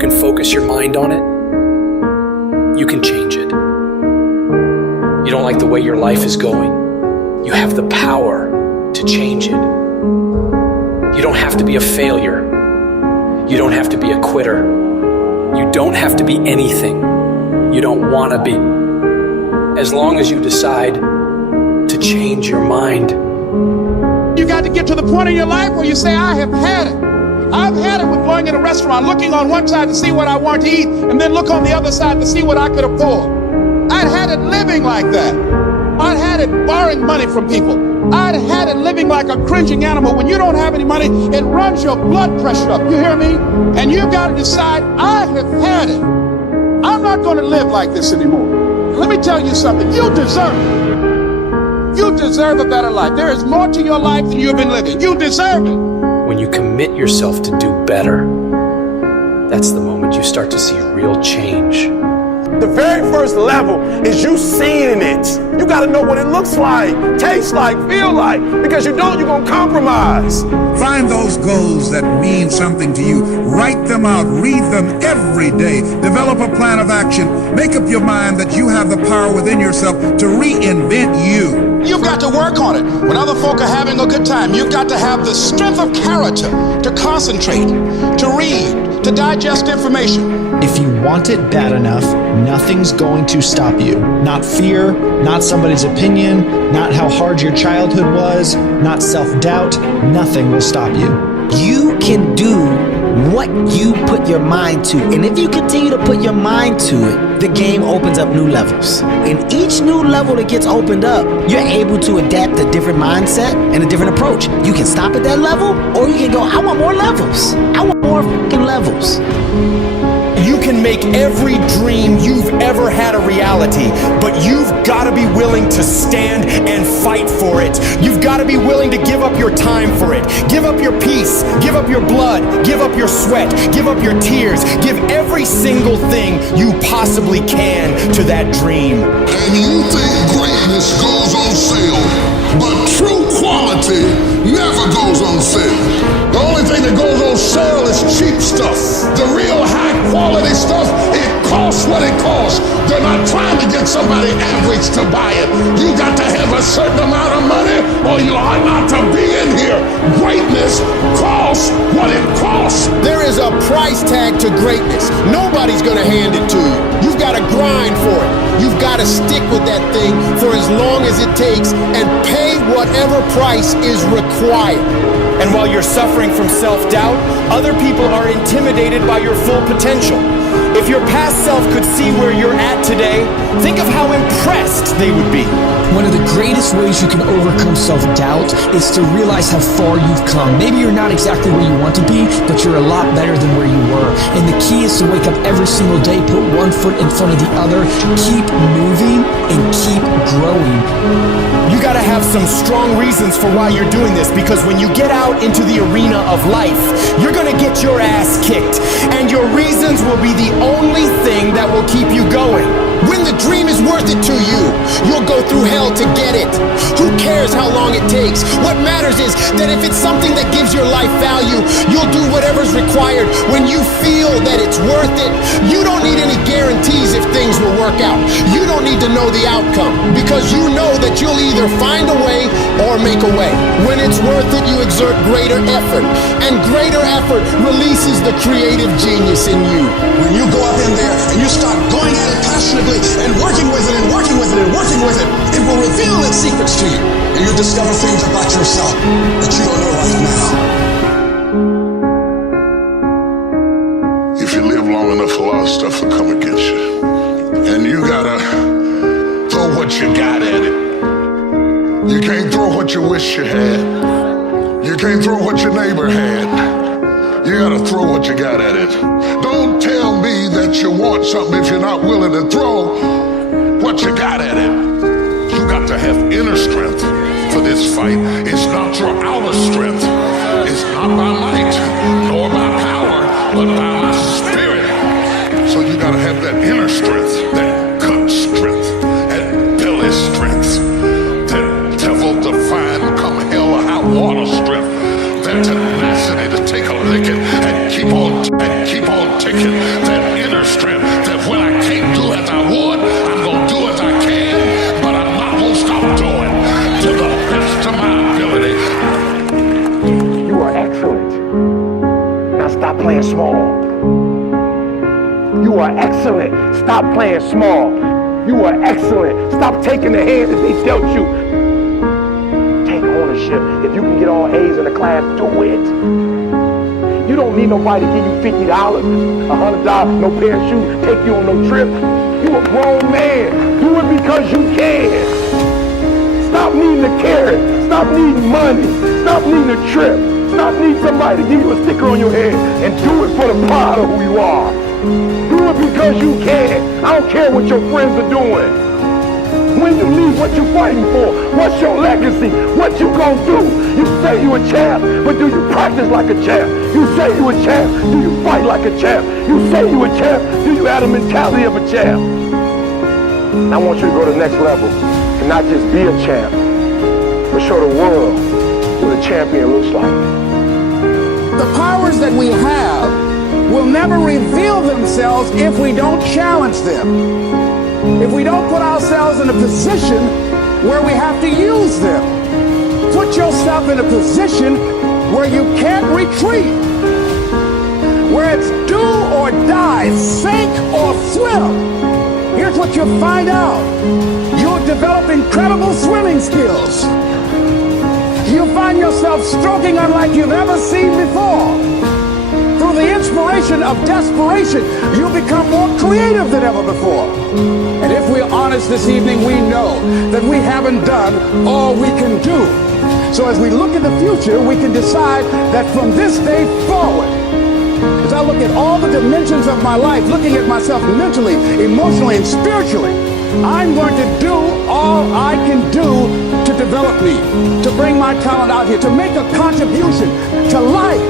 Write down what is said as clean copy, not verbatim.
can focus your mind on it, you can change it. You don't like the way your life is going, you have the power to change it. You don't have to be a failure. You don't have to be a quitter. You don't have to be anything you don't want to be. As long as you decide to change your mind. You got to get to the point in your life where you say, I have had it. I've had it with going in a restaurant, looking on one side to see what I want to eat, and then look on the other side to see what I could afford. I'd had it living like that. I'd had it borrowing money from people. I'd had it living like a cringing animal. When you don't have any money, it runs your blood pressure up. You hear me? And you've got to decide, I have had it. I'm not going to live like this anymore. Let me tell you something. You deserve it. You deserve a better life. There is more to your life than you've been living. You deserve it. When you commit yourself to do better, that's the moment you start to see real change. The very first level is you seeing it. You got to know what it looks like, tastes like, feel like. Because you don't, you're going to compromise. Find those goals that mean something to you. Write them out. Read them every day. Develop a plan of action. Make up your mind that you have the power within yourself to reinvent you. You've got to work on it. When other folk are having a good time, you've got to have the strength of character to concentrate, to read, to digest information. If you want it bad enough, nothing's going to stop you. Not fear, not somebody's opinion, not how hard your childhood was, not self-doubt. Nothing will stop you. You can do what you put your mind to. And if you continue to put your mind to it, the game opens up new levels. In each new level that gets opened up, you're able to adapt a different mindset and a different approach. You can stop at that level, or you can go, I want more levels. I want more fucking levels. You can make every dream you've ever had a reality, but you've got to be willing to stand and fight for it. You've got to be willing to give up your time for it. Give up your peace, give up your blood, give up your sweat, give up your tears, give every single thing you possibly can to that dream. And you think greatness goes on sale, but true quality never goes on sale. The only thing that goes on sale is cheap stuff. The real high quality stuff, it costs what it costs. They're not trying to get somebody average to buy it. You got to have a certain amount of money or you are not to be in here. Greatness costs what it costs. There is a price tag to greatness. Nobody's gonna hand it to you. You've got to grind for it. You've got to stick with that thing for as long as it takes and pay whatever price is required. And while you're suffering from self-doubt, other people are intimidated by your full potential. If your past self could see where you're at today, think of how impressed they would be. One of the greatest ways you can overcome self-doubt is to realize how far you've come. Maybe you're not exactly where you want to be, but you're a lot better than where you were. And the key is to wake up every single day, put one foot in front of the other, keep moving, and keep growing. You gotta have some strong reasons for why you're doing this, because when you get out into the arena of life, you're gonna get your ass kicked, and your reasons will be the only thing that will keep you going. When the dream is worth it to you, you'll go through hell to get it. Who cares how long it takes? What matters is that if it's something that gives your life value, you'll do whatever's required when you feel that it's worth it. You don't need any guarantees if things will work out. You don't need to know the outcome, because you know that you'll either find a way or make a way. When it's worth it, you exert greater effort, and greater effort releases the creative genius in you. When you go up in there and you start going at it passionately and working with it and working with it and working with it, it will reveal its secrets to you. And you'll discover things about yourself that you don't know right now. If you live long enough, a lot of stuff will come against you. And you gotta throw what you got at it. You can't throw what you wish you had. You can't throw what your neighbor had. You gotta throw what you got at it. Don't tell me that you want something if you're not willing to throw what you got at it. You got to have inner strength for this fight. It's not your outer strength. It's not by might nor by power, but by my spirit. So you gotta have that inner strength, that gut strength, that belly strength, that devil-defying come hell or high water strength, that tenacity to take a licking and keep on ticking. stop playing small. You are excellent. Stop playing small. You are excellent. Stop taking the hand that they dealt you. Take ownership. If you can get all A's in the class, do it. You don't need nobody to give you $50, $100, no pair of shoes, take you on no trip. You a grown man. Do it because you can. Stop needing a carrot. Stop needing money. Stop needing a trip. Stop needing somebody to give you a sticker on your head and do it for the pride of who you are. Do it because you can. I don't care what your friends are doing. When you leave, what you fighting for? What's your legacy? What you gonna do? You say you a champ, but do you practice like a champ? You say you a champ, do you fight like a champ? You say you a champ, do you have the mentality of a champ? I want you to go to the next level and not just be a champ, but show the world what a champion looks like. The powers that we have will never reveal themselves if we don't challenge them. If we don't put ourselves in a position where we have to use them. Put yourself in a position where you can't retreat. Where it's do or die, sink or swim. Here's what you'll find out. You'll develop incredible swimming skills. You'll find yourself stroking unlike you've ever seen before. Through the inspiration of desperation, you'll become more creative than ever before. And if we're honest this evening, we know that we haven't done all we can do. So as we look at the future, we can decide that from this day forward, as I look at all the dimensions of my life, looking at myself mentally, emotionally, and spiritually, I'm going to do all I can do to develop me, to bring my talent out here, to make a contribution to life.